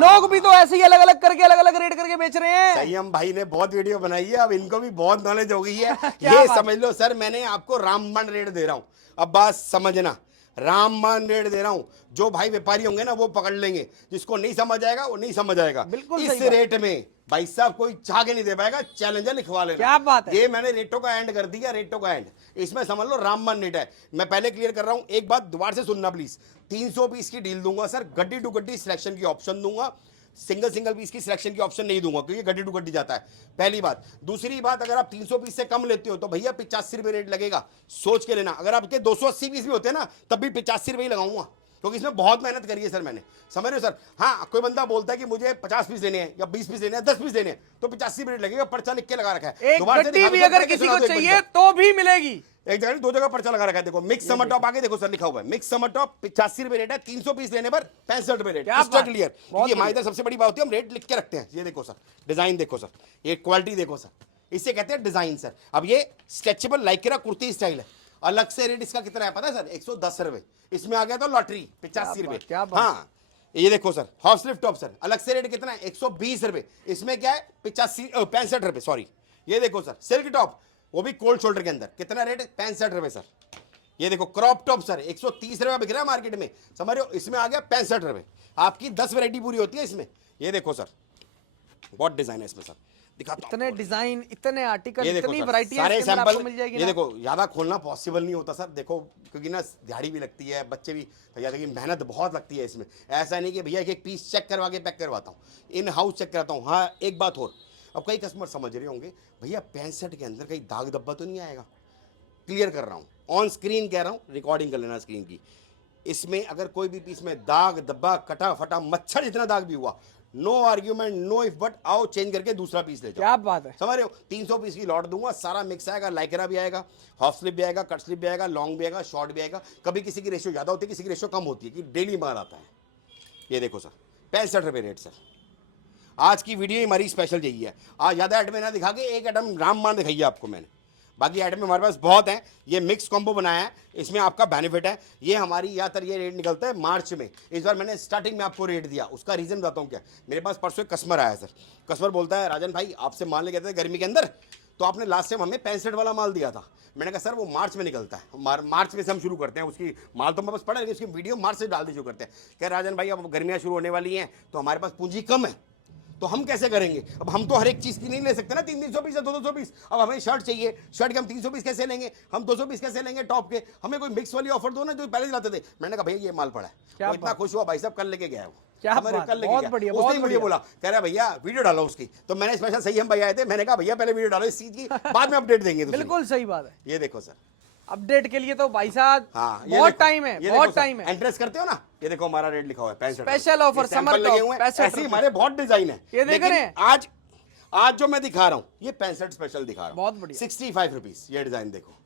लोग भी तो ऐसे ही अलग अलग करके, अलग अलग रेट करके बेच रहे हैं। संयम भाई ने बहुत वीडियो बनाई है, अब इनको भी बहुत नॉलेज हो गई है। ये समझ लो सर, मैंने आपको रामबाण रेट दे रहा हूँ, अब बात समझना, रामबाण रेट दे रहा हूं। जो भाई व्यापारी होंगे ना वो पकड़ लेंगे, जिसको नहीं समझ आएगा वो नहीं समझ आएगा। इस रेट में भाई साहब कोई चाह के नहीं दे पाएगा, चैलेंजर लिखवा लेना। क्या बात है। ये मैंने रेटो का एंड कर दिया, रेटो का एंड। इसमें समझ लो रामबन नेट है। मैं पहले क्लियर कर रहा हूं, एक बात दोबारा से सुनना प्लीज। 300 पीस की डील दूंगा सर, गड्डी टू गड्डी सिलेक्शन की ऑप्शन दूंगा, सिंगल सिंगल पीस की सिलेक्शन की ऑप्शन नहीं दूंगा क्योंकि गड्डी टू गड्डी जाता है, पहली बात। दूसरी बात, अगर आप 300 पीस से कम लेते हो तो भैया 85 रुपए रेट लगेगा, सोच के लेना। अगर आपके 280 पीस भी होते हैं ना तब भी 85 रुपए ही लगाऊंगा, क्योंकि इसमें बहुत मेहनत करी है सर मैंने, समझ रहे हो सर। हाँ, कोई बंदा बोलता है कि मुझे 50 पीस लेने हैं या 20 पीस लेने हैं, 10 पीस लेने हैं, तो 85 रेट लगेगा, पर्चा लिख के लगा रखा है। एक दोबारा से गड्डी दिखा भी दो, अगर करके किसी सुना को दो एक बार चाहिए सर। तो भी मिलेगी। एक जगह नहीं, 2 जगह पर्चा लगा रखा है, देखो मिक्स समर टॉप आगे देखो सर, लिखा हुआ है मिक्स समर टॉप 85 रुपए रेट है, 300 पीस लेने पर 65 रुपए रेट। क्या बात, क्लियर, क्योंकि हमारे इधर सबसे बड़ी बात होती है हम रेट लिख के रखते हैं। ये देखो सर, डिजाइन देखो सर, ये क्वालिटी देखो सर, इसे कहते हैं डिजाइन सर। अब ये स्ट्रेचेबल लाइक्रा कुर्ती स्टाइल है, अलग से रेट इसका कितना है पता है सर, 110 रुपए। इसमें आ गया तो लॉटरी 85 रुपए। क्या बात। हाँ, ये देखो sir, half sleeve top sir, अलग से रेट कितना है 120 रुपए। इसमें क्या है 65 रुपए, सॉरी। ये देखो सर, सिल्क टॉप, वो भी कोल्ड शोल्डर के अंदर, कितना रेट है 65 रुपए सर। ये देखो क्रॉप टॉप सर, 130 रुपए बिक रहा है मार्केट में, समझ रहे हो, इसमें आ गया 65 रुपए। आपकी 10 वैरायटी पूरी होती है इसमें। ये देखो सर, बहुत डिजाइन है इसमें सर, दिखाता हूं। इतने डिजाइन, इतने आर्टिकल, ये देखो इतनी सर, वैरायटी सारे आपको सैंपल मिल जाएगी ये ना। देखो, ज्यादा खोलना पॉसिबल नहीं होता सर, देखो क्योंकि ना दिहाड़ी भी लगती है, बच्चे भी, भैया देखिए मेहनत बहुत लगती है इसमें। ऐसा नहीं कि भैया एक पीस चेक करवा के पैक करवाता हूँ, इन हाउस चेक कराता हूँ। हाँ, एक बात और, अब कई कस्टमर समझ रहे होंगे भैया 65 के अंदर कहीं दाग धब्बा तो नहीं आएगा। क्लियर कर रहा हूँ, ऑन स्क्रीन कह रहा हूँ, रिकॉर्डिंग कर लेना स्क्रीन की। इसमें अगर कोई भी पीस में दाग धब्बा, कटा फटा, मच्छर जितना दाग भी हुआ, no argument, no if but, आओ चेंज करके दूसरा पीस ले जाओ। क्या बात है। समझ रहे हो, 300 पीस की लॉट दूंगा, सारा मिक्स आएगा, लाइकरा भी आएगा, हाफ स्लिप भी आएगा, कट स्लिप भी आएगा, लॉन्ग भी आएगा, शॉर्ट भी आएगा। कभी किसी की रेशियो ज्यादा होती है, किसी की रेशियो कम होती है, कि डेली माल आता है। ये देखो सर, 65 रुपए रेट सर। आज की वीडियो हमारी स्पेशल यही है। आज ज्यादा आइटम ना दिखा के एक आइटम रामबाण दिखाई है आपको मैंने, बाकी आइटम हमारे पास बहुत हैं। ये मिक्स कॉम्बो बनाया है, इसमें आपका बेनिफिट है। ये हमारी ज़्यादातर ये रेट निकलता है मार्च में। इस बार मैंने स्टार्टिंग में आपको रेट दिया, उसका रीज़न बताता हूँ क्या। मेरे पास परसों एक कस्टमर आया सर, कस्टमर बोलता है राजन भाई आपसे माल लेके गए थे गर्मी के अंदर, तो आपने लास्ट टाइम हमें 65 वाला माल दिया था। मैंने कहा सर वो मार्च में निकलता है, मार्च में से हम शुरू करते हैं, उसकी माल तो मैं बस पड़ा, लेकिन उसकी वीडियो मार्च से डाल दी शुरू करते हैं। कह राजन भाई अब गर्मियाँ शुरू होने वाली हैं तो हमारे पास पूंजी कम है, तो हम कैसे करेंगे। अब हम तो हर एक चीज की नहीं ले सकते ना 300 पीस या 200 पीस। अब हमें शर्ट चाहिए, शर्ट के हम 300 पीस कैसे लेंगे, हम 200 पीस कैसे लेंगे टॉप के। हमें कोई मिक्स वाली ऑफर दो ना जो पहले दिलाते थे। मैंने कहा भैया ये माल पड़ा है, वो इतना खुश हुआ भाई साहब, कल लेके गया वो। क्या हमारे बात, कल लेके बहुत गया। बढ़िया, उसने बहुत मुझे बढ़िया। बोला, कह रहा भैया वीडियो डालो उसकी, तो मैंने स्पेशल सही हम भैया आए थे, मैंने कहा भैया पहले वीडियो डालो इस चीज की, बाद में अपडेट देंगे। बिल्कुल सही बात है। ये देखो सर, अपडेट के लिए तो भाई साहब हाँ बहुत टाइम है, बहुत टाइम है। एंट्रेस करते हो ना, ये देखो हमारा रेट लिखा हुआ है 65। स्पेशल ऑफर, समर लगे टॉप, हुए हैं, 65 ऐसे हमारे बहुत डिजाइन है। ये देख लेकिन रहे हैं? आज जो मैं दिखा रहा हूँ ये 65 स्पेशल दिखा रहा हूँ, बहुत बढ़िया। 65 रुपीज। ये डिजाइन देखो,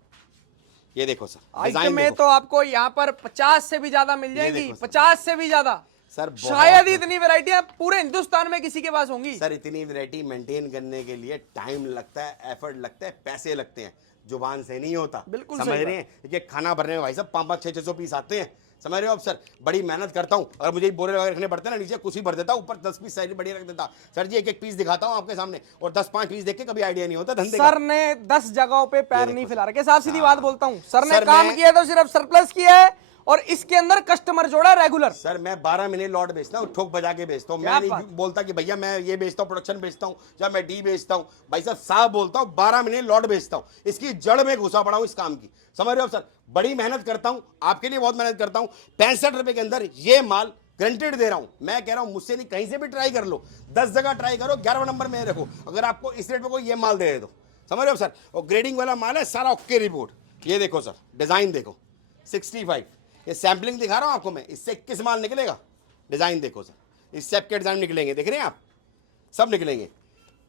ये देखो सर, आइटम डिजाइन में देखो तो आपको यहाँ पर 50 से भी ज्यादा मिल जाएगी, देखो सर। 50 से भी ज्यादा सर, बहुत शायद ही इतनी वैरायटियां पूरे हिंदुस्तान में किसी के पास होंगी। सर। इतनी वैरायटी मेंटेन करने के लिए टाइम लगता है, एफर्ट लगता है, पैसे लगते हैं, जुबान से नहीं होता। बिल्कुल समझ सही रहे हैं, ये खाना भरने में भाई साहब 500 600 पीस आते हैं, समझ रहे हो। अब सर बड़ी मेहनत करता हूँ और मुझे बोरे लगा रखने पड़ते हैं ना, नीचे कुछ ही भर देता हूँ, ऊपर 10 पीस सैलरी बढ़िया रख देता। सर जी एक एक पीस दिखाता हूँ आपके सामने, और 10-5 पीस देख के कभी आइडिया नहीं होता धंधे का। सर ने 10 जगहों पे पैर नहीं फैला रखे, साफ सीधी बात बोलता हूँ। सर ने सर, काम मैं- किया तो सिर्फ सरप्लस किया है, और इसके अंदर कस्टमर जोड़ा रेगुलर। सर मैं 12 महीने लॉट बेचता हूँ, ठोक बजा के बेचता हूँ। क्या मैं नहीं बात। बोलता कि भैया मैं ये बेचता हूँ, प्रोडक्शन बेचता हूँ या मैं डी बेचता हूँ। भाई साहब साहब बोलता हूँ 12 महीने लॉट बेचता हूँ, इसकी जड़ में घुसा पड़ा हूँ इस काम की, समझ रहे हो सर। बड़ी मेहनत करता हूँ, आपके लिए बहुत मेहनत करता हूँ। 65 रुपए के अंदर ये माल ग्रंटेड दे रहा हूं। मैं कह रहा हूं मुझसे नहीं, कहीं से भी ट्राई कर लो, 10 जगह ट्राई करो, 11वां नंबर में रखो, अगर आपको इस रेट पे कोई ये माल दे दो, समझ रहे हो सर। और ग्रेडिंग वाला माल है सारा, ओके रिपोर्ट। ये देखो सर, डिजाइन देखो 65, ये सैम्पलिंग दिखा रहा हूं आपको मैं, इससे 21 माल निकलेगा। डिजाइन देखो सर, इस सेप के डिजाइन निकलेंगे, देख रहे हैं आप, सब निकलेंगे।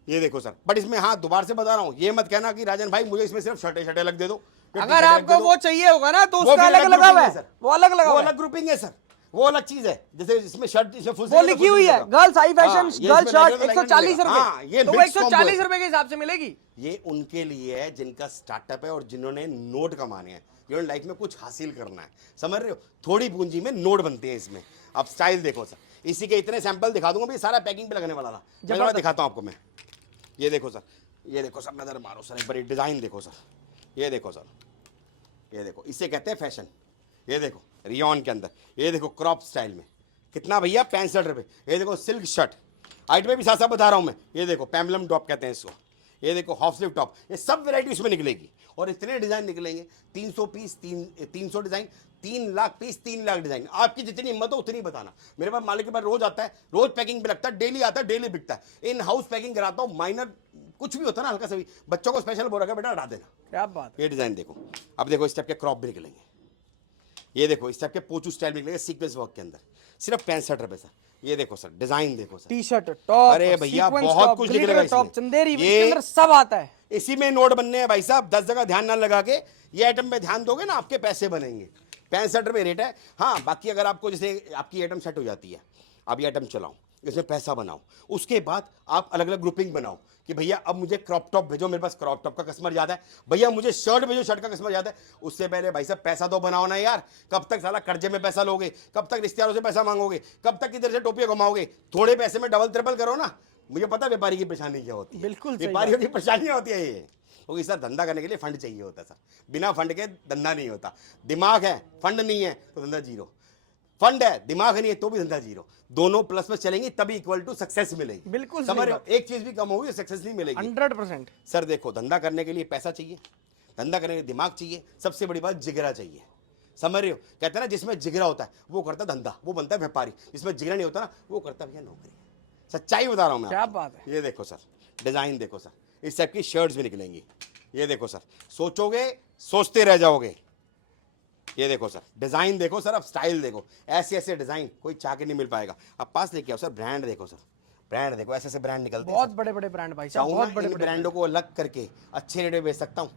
ये देखो सर, बट इसमें हाँ दोबारा से बता रहा हूँ, ये मत कहना कि राजन भाई मुझे इसमें सिर्फ शर्टे शर्टे लग दे दो। अगर आपको वो चाहिए होगा ना तो वो उसका फिर अलग लगा हुआ grouping है, सर। वो अलग लगा वो हुआ है, अलग ग्रुपिंग है सर, वो अलग चीज है। जैसे इसमें शर्ट, इसमें फुल वो लिखी हुई है girls high fashion girl shirt 140 हाँ, रुपए, ये तो वो mixed combo 140 है। रुपए के हिसाब से मिलेगी। ये उनके लिए है जिनका स्टार्टअप है और जिन्होंने नोट कमाने हैं, जिन्होंने लाइफ में कुछ हासिल करना है, समझ रहे हो। थोड़ी पूंजी में नोट बनते हैं इसमें। अब स्टाइल देखो सर, इसी के इतने सैंपल दिखा दूंगा, ये सारा पैकिंग पे लगने वाला था। मैं दिखाता हूं आपको मैं, ये देखो सर, ये देखो सर, नजर मारो सर एक बार, डिजाइन देखो सर, ये देखो सर, ये देखो, इसे कहते हैं फैशन। ये देखो रियॉन के अंदर, ये देखो क्रॉप स्टाइल में, कितना भैया 65 रुपए। ये देखो सिल्क शर्ट, आइटम भी साथ साथ बता रहा हूं मैं। ये देखो पेम्बलम टॉप कहते हैं इसको, ये देखो हाफ स्लीव टॉप, ये सब वैरायटी इसमें निकलेगी और इतने डिजाइन निकलेंगे। 300 piece, 300 design, 3 lakh piece, 3 lakh design. आपकी जितनी हिम्मत हो उतनी बताना। मेरे पास मालिक के पास रोज आता है, रोज पैकिंग पे लगता है, डेली आता है, डेली बिकता है। इन हाउस पैकिंग कराता हूँ। माइनर कुछ भी होता है ना, हल्का सा भी, बच्चों को स्पेशल बोल रखा है बेटा हटा देना। क्या बात है। ये डिजाइन देखो। अब देखो इस टाइप के क्रॉप भी निकलेंगे। ये देखो इस टाइप के पोचू स्टाइल निकलेगा सीक्वेंस वर्क के अंदर, सिर्फ 65 रुपए सर। ये देखो सर डिजाइन देखो सर, टी शर्ट, टॉप, अरे भैया सीक्वेंस बहुत टॉप, कुछ ग्लिटर निकलेगा टॉप, इसमें। चंदेरी, ये इसके अंदर सब आता है। इसी में नोट बनने हैं भाई साहब। 10 जगह ध्यान ना लगा के ये आइटम पे ध्यान दोगे ना, आपके पैसे बनेंगे। 65 रुपए रेट है। हाँ बाकी अगर आपको जैसे आपकी आइटम सेट हो जाती है, आप ये आइटम चलाओ, इसमें पैसा बनाओ, उसके बाद आप अलग अलग ग्रुपिंग बनाओ कि भैया अब मुझे क्रॉप टॉप भेजो, मेरे पास क्रॉप टॉप का कस्टमर ज्यादा है, भैया मुझे शर्ट भेजो, शर्ट का कस्टमर ज्यादा है। उससे पहले भाई साहब पैसा तो बनाओ ना यार। कब तक साला कर्जे में पैसा लोगे, कब तक रिश्तेदारों से पैसा मांगोगे, कब तक इधर से टोपियां घुमाओगे। थोड़े पैसे में डबल ट्रिपल करो ना। मुझे पता है व्यापारी की परेशानी क्या होती है, बिल्कुल सही व्यापारियों की परेशानी होती है ये, क्योंकि सर धंधा करने के लिए फंड चाहिए होता है सर। बिना फंड के धंधा नहीं होता। दिमाग है फंड नहीं है तो धंधा जीरो, फंड है दिमाग नहीं है तो भी धंधा जीरो। दोनों प्लस में चलेंगी तभी इक्वल टू सक्सेस मिलेगी। बिल्कुल समझ सही रहे हो, एक चीज भी कम होगी सक्सेस नहीं मिलेगी। 100%। सर देखो धंधा करने के लिए पैसा चाहिए, धंधा करने के लिए दिमाग चाहिए, सबसे बड़ी बात जिगरा चाहिए। समझ रहे हो, कहते हैं ना जिसमें जिगरा होता है वो करता धंधा, वो बनता है व्यापारी। जिसमें जिगरा नहीं होता ना वो करता भैया नौकरी। सच्चाई बता रहा हूं मैं क्या आपको। बात है। ये देखो सर डिजाइन देखो सर, इस टाइप की शर्ट्स भी निकलेंगी। ये देखो सर, सोचोगे सोचते रह जाओगे। ये देखो सर डिजाइन देखो सर, अब स्टाइल देखो, ऐसे ऐसे डिजाइन कोई चाह के नहीं मिल पाएगा। अब पास लेके आओ सर, ब्रांड देखो सर, ब्रांड देखो, ऐसे ऐसे ब्रांड निकलते हैं बहुत बड़े बड़े ब्रांड भाई साहब, चाहूँ बहुत ना बड़े इन बड़े ब्रांडों को अलग करके अच्छे रेट में बेच सकता हूँ।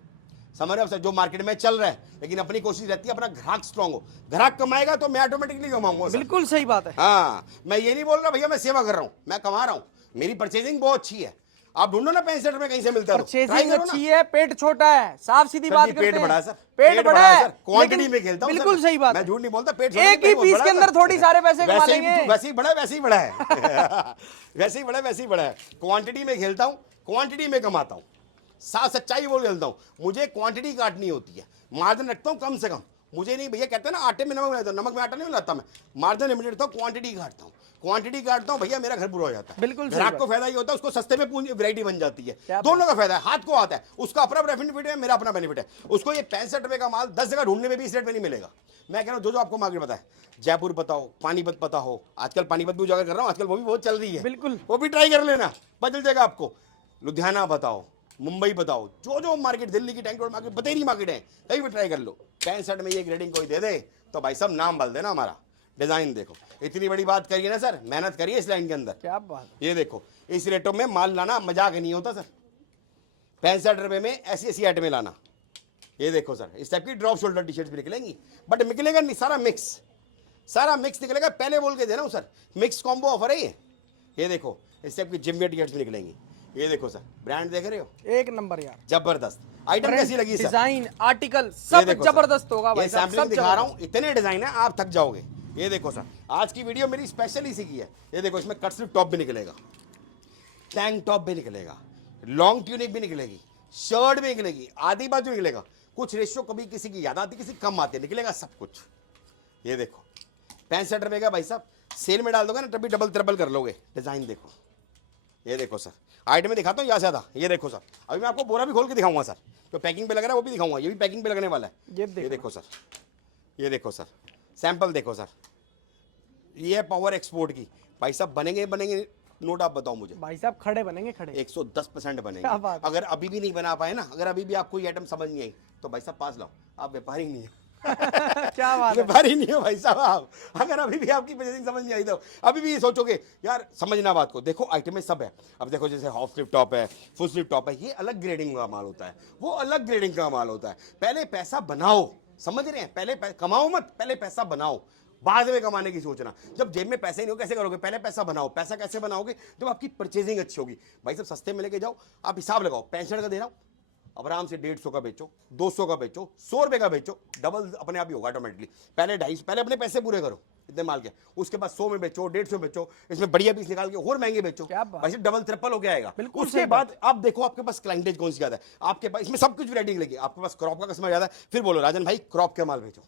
समझ रहे हो सर, जो मार्केट में चल रहा है, लेकिन अपनी कोशिश रहती है अपना ग्राहक स्ट्रांग हो। ग्राहक कमाएगा तो मैं ऑटोमेटिकली कमाऊंगा सर। बिल्कुल सही बात है। हाँ मैं ये नहीं बोल रहा भैया मैं सेवा कर रहा हूँ, मैं कमा रहा हूँ, मेरी परचेजिंग बहुत अच्छी है। आप ढूंढो ना 65 रुपए कहीं से मिलता है तो। Try परचेजिंग करो ना। अच्छी है, पेट छोटा है, साफ सीधी सर बात जी, करते पेट हैं। बड़ा है सर, पेट बड़ा है सर, क्वांटिटी लेकिन में खेलता हूं बिल्कुल सर। सही बात मैं है। झूठ नहीं बोलता, पेट छोटा एक ही बहुत पीस बड़ा के है अंदर सर। थोड़ी सारे पैसे कमा वैसे ही लेंगे। वैसे ही बड़ा है, वैसे ही बड़ा है वैसे ही बड़ा है, वैसे ही बड़ा है। क्वांटिटी में खेलता हूँ, क्वांटिटी में कमाता हूँ। साफ सच्चाई बोल खेलता हूँ। मुझे क्वांटिटी काटनी होती है, मार्जिन रखता हूँ कम से कम। मुझे नहीं भैया कहते हैं ना आटे में नमक मिलाता हूं, नमक में आटा नहीं मिलाता मैं, मार्जिन लिमिटेड रखता हूँ, क्वांटिटी काटता हूँ। क्वांटिटी काटता हूँ भैया, मेरा घर पूरा हो जाता है। बिल्कुल सही ग्राहक बात। को फायदा ये होता है, उसको सस्ते में पूरी वैरायटी बन जाती है। क्या दोनों का फायदा है, हाथ को आता है, उसका अपना बेनिफिट है, मेरा अपना बेनिफिट है। उसको ये 65 रुपए का माल 10 जगह ढूंढने में भी इस रेट में नहीं मिलेगा। मैं कह रहा हूँ जो आपको मार्केट पता है, जयपुर पता हो, पानीपत पता हो, आजकल पानीपत भी उजागर कर रहा हूँ, आजकल वो भी बहुत चल रही है, बिल्कुल। वो भी ट्राई कर लेना, बदल जाएगा आपको। लुधियाना बताओ, मुंबई बताओ, जो मार्केट, दिल्ली की टैंक रोड मार्केट, बतेरी मार्केट है, कहीं भी ट्राई कर लो। 65 में ये ग्रेडिंग कोई दे दे तो भाई साहब नाम बल देना हमारा। डिजाइन देखो, इतनी बड़ी बात करिए ना सर, मेहनत करिए इस लाइन के अंदर। क्या बात है। ये देखो इस रेटों में माल लाना मजाक नहीं होता सर। 65 रुपए में ऐसी ऐसी आइटमें लाना। ये देखो सर इस टाइप की ड्रॉप शोल्डर टी शर्ट भी निकलेंगी, बट निकलेगा नहीं सारा मिक्स, सारा मिक्स निकलेगा। पहले बोल के दे रहा हूँ सर, मिक्स कॉम्बो ऑफर है ये। ये देखो इस टाइप की जिम वेयर टी शर्ट्स भी निकलेंगी। ये देखो सर ब्रांड देख रहे हो, एक नंबर यार। जबरदस्त। आइटम कैसी लगी सर? डिजाइन, आर्टिकल ये सब देखो सर, जबरदस्त होगा भाई ये साहब, सैम्पलिंग सब दिखा रहा जबरदस्त। हूँ, इतने डिजाइन है आप थक जाओगे। ये देखो सर आज की वीडियो मेरी स्पेशल इसी की है। ये देखो इसमें कट स्लीव टॉप भी निकलेगा, टैंक टॉप भी निकलेगा, लॉन्ग ट्यूनिक भी निकलेगी, शर्ट भी निकलेगी, आधी बाजू निकलेगा। कुछ रेशियो कभी किसी की ज्यादा आती, किसी कम आती है, निकलेगा सब कुछ। ये देखो 65 रुपए का भाई साहब, सेल में डाल दोगे ना तभी डबल ट्रिपल कर लोगे। डिजाइन देखो, ये देखो सर आइटम में दिखाता हूँ यहाँ से ज्यादा। ये देखो सर अभी मैं आपको बोरा भी खोल के दिखाऊंगा सर, जो पैकिंग पे लग रहा है वो भी दिखाऊंगा, ये भी पैकिंग पे लगने वाला है। ये देखो सर, ये देखो सर सैंपल देखो सर, ये है पावर एक्सपोर्ट की। भाई साहब बनेंगे बनेंगे नोट, आप बताओ मुझे। भाई साहब खड़े बनेंगे, खड़े। 110% क्या बनेंगे। बात है। अगर अभी भी नहीं बना पाए ना, अगर अभी भी आपको ये आइटम समझ नहीं आई तो भाई साहब पास लाओ, आप व्यापारी नहीं है क्या बात है। व्यापारी नहीं हो भाई साहब आप। अगर अभी भी आपकी प्रेजेंसिंग समझ नहीं आई तो अभी भी ये सोचोगे यार, समझना बात को। देखो आइटम में सब है। अब देखो जैसे हाफ स्लीव टॉप है, फुल स्लीव टॉप है, ये अलग ग्रेडिंग का माल होता है, वो अलग ग्रेडिंग का माल होता है। पहले पैसा बनाओ, समझ रहे हैं, पहले कमाओ मत, पहले पैसा बनाओ, बाद में कमाने की सोचना। जब जेब में पैसे नहीं हो कैसे करोगे? पहले पैसा बनाओ। पैसा कैसे बनाओगे? जब आपकी परचेजिंग अच्छी होगी। भाई साहब सस्ते में लेके जाओ, आप हिसाब लगाओ, 65 का दे रहा हूं, अब आराम से 150 का बेचो, 200 का बेचो, 100 रुपए का बेचो, डबल अपने आप ही होगा ऑटोमेटिकली। पहले 250, पहले अपने पैसे पूरे करो इतने माल के, उसके बाद 100 में बेचो, 150 बेचो, इसमें बढ़िया पीस निकाल के और महंगे बेचो, भाई डबल ट्रिपल हो के आएगा। बिल्कुल उसके बाद आप देखो आपके पास क्लाइंटेज कौन सी ज्यादा है, आपके पास इसमें सब कुछ वैरायटी लगी। आपके पास क्रॉप का कस्टमर ज्यादा है, फिर बोलो राजन भाई क्रॉप के माल बेचो,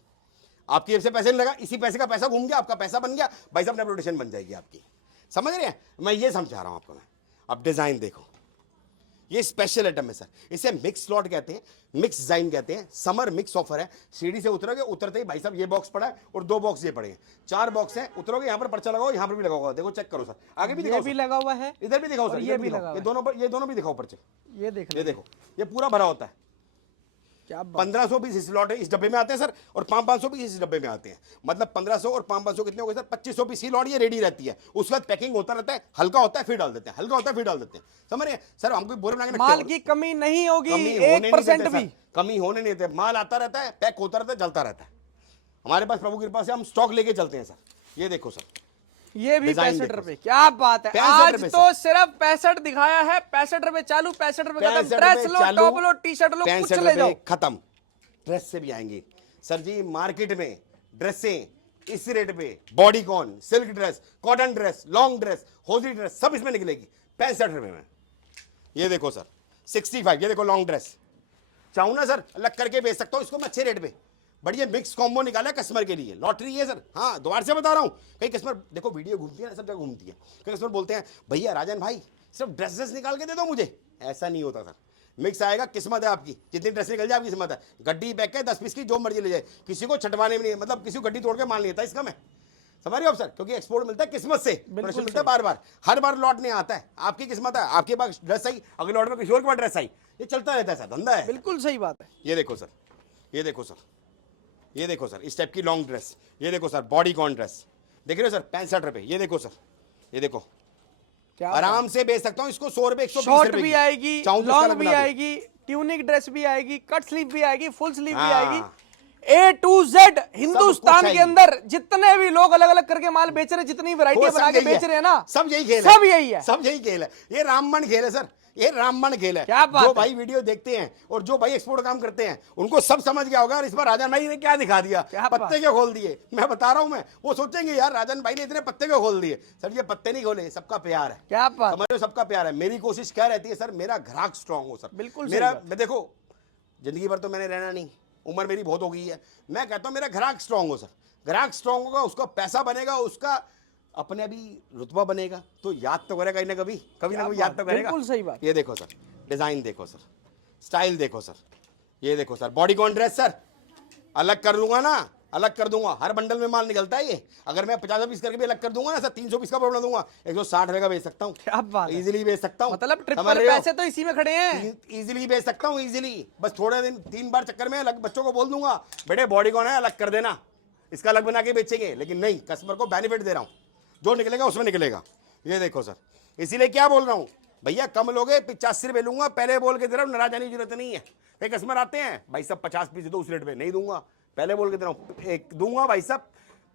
आपकी जेब से पैसे नहीं लगा, इसी पैसे का पैसा घूम गया, आपका पैसा बन गया, भाई साहब रेपुटेशन बन जाएगी आपकी। समझ रहे हैं? मैं ये समझा रहा हूं आपको। मैं अब डिजाइन देखो, ये स्पेशल आइटम है सर, इसे मिक्स स्लॉट कहते हैं, मिक्स डिजाइन कहते हैं। समर मिक्स ऑफर है। सीढ़ी से उतरोगे, उतरते ही भाई साहब ये बॉक्स पड़ा है और 2 बॉक्स ये पड़े हैं, 4 बॉक्स हैं। उतरोगे, यहाँ पर पर्चा लगाओ, यहाँ पर भी लगा हुआ है, देखो चेक करो सर, आगे भी ये दिखाओ भी सर। लगा हुआ है, इधर भी दिखाओ सर, ये इधर भी भी लगा दिखाओ, हुआ है। ये दोनों भी दिखाओ पर्चे। ये देख ये देखो, ये पूरा भरा होता है। क्या 1500 पीस इस लॉट इस डब्बे में आते हैं सर, और 500 पीस इस डब्बे में आते हैं। मतलब 1500 और 500 कितने हो गए सर? 2500 पीस ही लॉट ये रेडी रहती है। उसके बाद पैकिंग होता रहता है, हल्का होता है फिर डाल देते हैं, हल्का होता है फिर डाल देते हैं। समझ रहे हैं सर? हमको बोरे बना के रखते हैं। माल की कमी नहीं होगी, कमी होने नहीं 1% देते भी। सर, कमी होने नहीं देते। माल आता रहता है, पैक होता रहता है, चलता रहता है। हमारे पास प्रभु की कृपा से हम स्टॉक लेके चलते हैं सर। ये देखो सर, ये भी डिजाइन 65 देखो। रुपए, क्या बात है। 65 आज रुपए तो सिर्फ 65 दिखाया है, 65 रुपए चालू, 65 रुपए खत्म। 65 ड्रेस रुपए लो, चालू, टॉप लो, टी शर्ट लो, कुछ 65 ले जाओ। रुपए खत्म। ड्रेस से भी आएंगे सर जी। मार्केट में ड्रेसें इस रेट पे, bodycon, silk dress, cotton dress, long dress, hosiery dress, सब इसमें निकलेगी 65 रुपए में। ये देखो सर 65, ये देखो लॉन्ग ड्रेस। चाहूँ ना सर अलग करके बेच सकता हूँ इसको मैं अच्छे रेट पे। बढ़िया मिक्स कॉम्बो निकाला है कस्टमर के लिए, लॉटरी है सर। हाँ, दोबारा से बता रहा हूँ। कई कस्टमर देखो वीडियो घूमती है ना, सब जगह घूमती है। कई कस्टमर बोलते हैं भैया राजन भाई सिर्फ ड्रेसेस निकाल के दे दो मुझे। ऐसा नहीं होता सर, मिक्स आएगा। किस्मत है आपकी, जितनी ड्रेस निकल जाए आपकी किस्मत है। गड्डी पैक है 10 पीस की, जो मर्जी ले जाए। किसी को छटवाने में नहीं, मतलब किसी को गड्डी तोड़ के माल नहीं आता इसका। मैं समझ रहे हो आप सर? क्योंकि एक्सपोर्ट मिलता है किस्मत से, प्रोडक्शन मिलता है बार बार। हर बार लॉट नहीं आता है। आपकी किस्मत है, आपके पास ड्रेस आई, अगले लॉट में किसी और के पास ड्रेस आई। ये चलता रहता है सर, धंधा है। बिल्कुल सही बात है। ये देखो सर, ये देखो सर, ये देखो सर, इस टाइप की लॉन्ग ड्रेस। ये देखो सर बॉडीकॉन ड्रेस, देख रहे हो सर 65 रुपए। ये देखो सर, ये देखो क्या आराम से बेच सकता हूँ इसको 100 रुपए, 120 शॉर्ट रुपए भी की। आएगी, चाहूं तो इसका लॉन्ग अलग भी बना दूं। आएगी, ट्यूनिक ड्रेस भी आएगी, कट स्लीव भी आएगी, फुल स्लीव भी हाँ। आएगी। A to Z हिंदुस्तान के आएगी। अंदर जितने भी लोग अलग अलग करके माल बेच रहे हैं, जितनी वैरायटी वो सब बना के यही है। बेच रहे हैं ना, सब यही खेल सब यही है। सब यही खेल है। ये राममण खेल है सर, ये राममण खेल है। क्या बात जो है। भाई वीडियो देखते हैं और जो भाई एक्सपोर्ट काम करते हैं उनको सब समझ गया होगा। और इस बार राजन भाई ने क्या दिखा दिया, क्या बात। पत्ते क्यों खोल दिए। मैं बता रहा हूं, मैं वो सोचेंगे यार राजन भाई ने इतने पत्ते क्यों खोल दिए। सर ये पत्ते नहीं खोले, सबका प्यार है। क्या बात। समझ रहे हो? सबका प्यार है। मेरी कोशिश क्या रहती है सर, मेरा ग्राहक स्ट्रांग हो सर। बिल्कुल सही मेरा बात। मैं देखो जिंदगी भर तो मैंने रहना नहीं, उम्र मेरी बहुत हो गई है। मैं कहता हूं मेरा ग्राहक स्ट्रांग हो सर। ग्राहक स्ट्रांग होगा, उसका पैसा बनेगा, उसका अपने भी रुतबा बनेगा, तो याद तो करेगा ना कभी, कभी ना कभी याद तो करेगा। बिल्कुल सही बात। ये देखो सर, डिजाइन देखो सर, स्टाइल देखो सर। ये देखो सर बॉडीकॉन ड्रेस सर, अलग कर लूंगा ना, अलग कर दूंगा। हर बंडल में माल निकलता है ये। अगर मैं 50 पीस करके भी अलग कर दूंगा ना सर, 300 पीस का बना दूंगा, 160 रुपए का बेच सकता हूँ। क्या बात है। इजीली बेच सकता हूँ। मतलब समझ ट्रिपल रहे हो? पैसे तो इसी में खड़े हैं। इजीली बेच सकता हूँ, इजीली। बस थोड़े दिन 3 बार चक्कर में अलग बच्चों को बोल दूंगा बेटे बॉडीकॉन है अलग कर देना, इसका अलग बना के बेचेंगे। लेकिन नहीं, कस्टमर को बेनिफिट दे रहा हूँ, जो निकलेगा उसमें निकलेगा। ये देखो सर, इसीलिए क्या बोल रहा हूँ भैया, कम लोगे 85 रुपए लूंगा, पहले बोल के दे रहा हूँ, नाराज आने की जरूरत नहीं है। कई कस्टमर आते हैं भाई साहब 50 पीस दे दो, उस रेट पे नहीं दूंगा, पहले बोल के दे रहा हूँ। एक दूंगा भाई साहब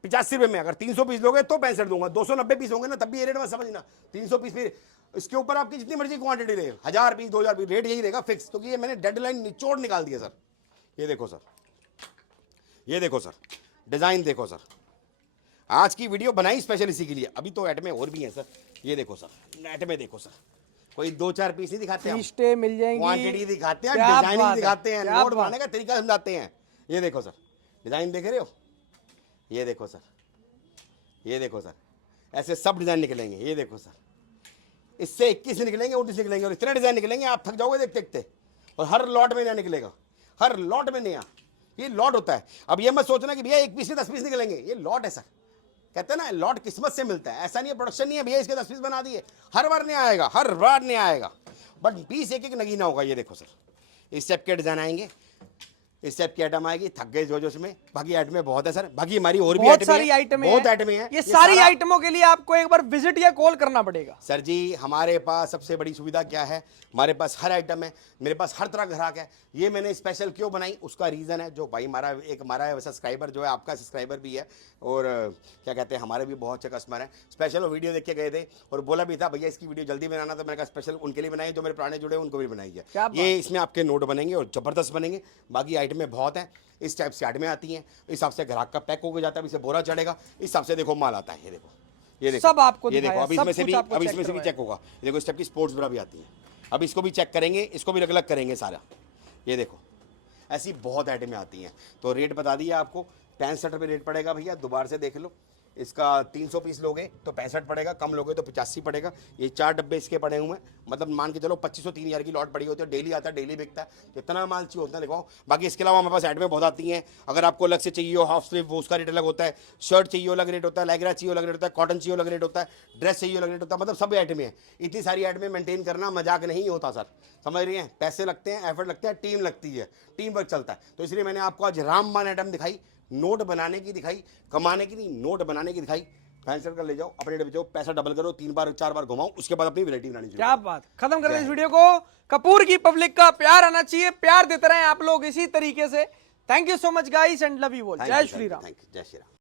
85 रुपए में। अगर 300 पीस लोगे तो 65 दूंगा, 290 पीस होंगे ना तब भी ये रेट में समझना। 300 पीस फिर इसके ऊपर आपकी जितनी मर्जी क्वांटिटी रहे, 1000 पीस 2000 पीस, रेट यही रहेगा फिक्स। क्योंकि ये मैंने डेडलाइन निचोड़ निकाल दिया सर। ये देखो सर, ये देखो सर, डिजाइन देखो सर। आज की वीडियो बनाई स्पेशल इसी के लिए। अभी तो ऐट में और भी है सर। ये देखो सर, नेट में देखो सर, कोई 2-4 पीस नहीं दिखाते हम, टीस्टे मिल जाएंगी, क्वांटिटी दिखाते हैं, क्या डिजाइनिंग बात है, दिखाते हैं, क्या नोट बात। बनाने का तरीका समझाते हैं। ये देखो सर, डिजाइन देख रहे हो? ये देखो सर, ये देखो सर, ऐसे सब डिजाइन निकलेंगे। ये देखो सर, इससे 21 निकलेंगे, 29 निकलेंगे, और इतने डिजाइन निकलेंगे आप थक जाओगे देखते देखते। और हर लॉट में नया निकलेगा, हर लॉट में नया। ये लॉट होता है। अब ये मत सोचना कि भैया 1 पीस से 10 पीस निकलेंगे, ये लॉट है सर। कहते हैं ना लॉट किस्मत से मिलता है, ऐसा नहीं है, प्रोडक्शन नहीं है भैया इसके 10 पीस बना दिए। हर बार नहीं आएगा, हर बार नहीं आएगा, बट पीस एक एक नगीना होगा। ये देखो सर, इस टाइप के डिजाइन आएंगे, इस टाइप की आइटम आएगी। थक गए जो में बाकी आइटमें बहुत है सर, बाकी हमारी और भी बहुत आइटमें सारी हैं, आइटमें बहुत हैं। आइटमें हैं। ये सारी सारा- आइटमों के लिए आपको एक बार विजिट या कॉल करना पड़ेगा। सर जी हमारे पास सबसे बड़ी सुविधा क्या है, हमारे पास हर आइटम है, मेरे पास हर तरह का ग्राहक है। ये मैंने स्पेशल क्यों बनाई, उसका रीज़न है, जो भाई हमारा सब्सक्राइबर जो है, आपका सब्सक्राइबर भी है, और क्या कहते हैं हमारे भी बहुत अच्छे कस्टमर हैं। स्पेशल वो वीडियो देख के गए थे और बोला भी था भैया इसकी वीडियो जल्दी बनाना, तो मैंने कहा स्पेशल उनके लिए बनाई, जो मेरे पुराने जुड़े हैं उनको भी बनाई है। क्या बात। ये इसमें आपके नोट बनेंगे और ज़बरदस्त बनेंगे। बाकी आइटमें बहुत हैं, इस टाइप से आइटमें आती हैं, इस हिसाब से ग्राहक का पैक हो जाता है, इसे बोरा चढ़ेगा, इस हिसाब से देखो माल आता है। ये देखो, ये देखो, सब आपको ये देखो, दिखाया, अब सब इसमें से कुछ भी, आपको अब चेक इसमें से भी करवाया। चेक होगा। ये देखो इस टाइप की स्पोर्ट्स ब्रा भी आती है, अब इसको भी चेक करेंगे, इसको भी अलग अलग करेंगे सारा। ये देखो ऐसी बहुत आइटमें आती हैं। तो रेट बता दिया आपको, 65 रुपये रेट पड़ेगा भैया, दोबारा से देख लो। इसका 300 पीस लोगे तो 65 पड़ेगा, कम लोगे तो 85 पड़ेगा। ये 4 डब्बे इसके पड़े हुए हैं, मतलब मान के चलो 2500-3000 की लॉट पड़ी होती है, डेली आता है, डेली बिकता है, जितना माल चाहिए उतना लिखवाओ। बाकी इसके अलावा हमारे पास ऐड में बहुत आती हैं, अगर आपको अलग से चाहिए हो हाफ स्लीव वो उसका रेट अलग होता है, शर्ट चाहिए अलग रेट होता है, लैगरा चाहिए अलग रेट होता है, कॉटन चाहिए अलग रेट होता है, ड्रेस चाहिए अलग रेट होता है, मतलब सब ऐड में है। इतनी सारी ऐड में मेंटेन करना मजाक नहीं होता सर, समझ रही हैं? पैसे लगते हैं, एफर्ट लगता है, टीम लगती है, टीम वर्क चलता है। तो इसलिए मैंने आपको आज रामबाण आइटम दिखाई, नोट बनाने की दिखाई, कमाने की नहीं, नोट बनाने की दिखाई। फैंसर कर ले जाओ, अपने डेट बेचो, पैसा डबल करो, 3 बार 4 बार घुमाओ, उसके बाद अपनी वैरायटी बनानी चाहिए। क्या बात, खत्म कर दे इस वीडियो को। कपूर की पब्लिक का प्यार आना चाहिए, प्यार देते रहे आप लोग इसी तरीके से। Thank you so much guys and love you all. जय श्री राम। थैंक यू, जय श्री राम।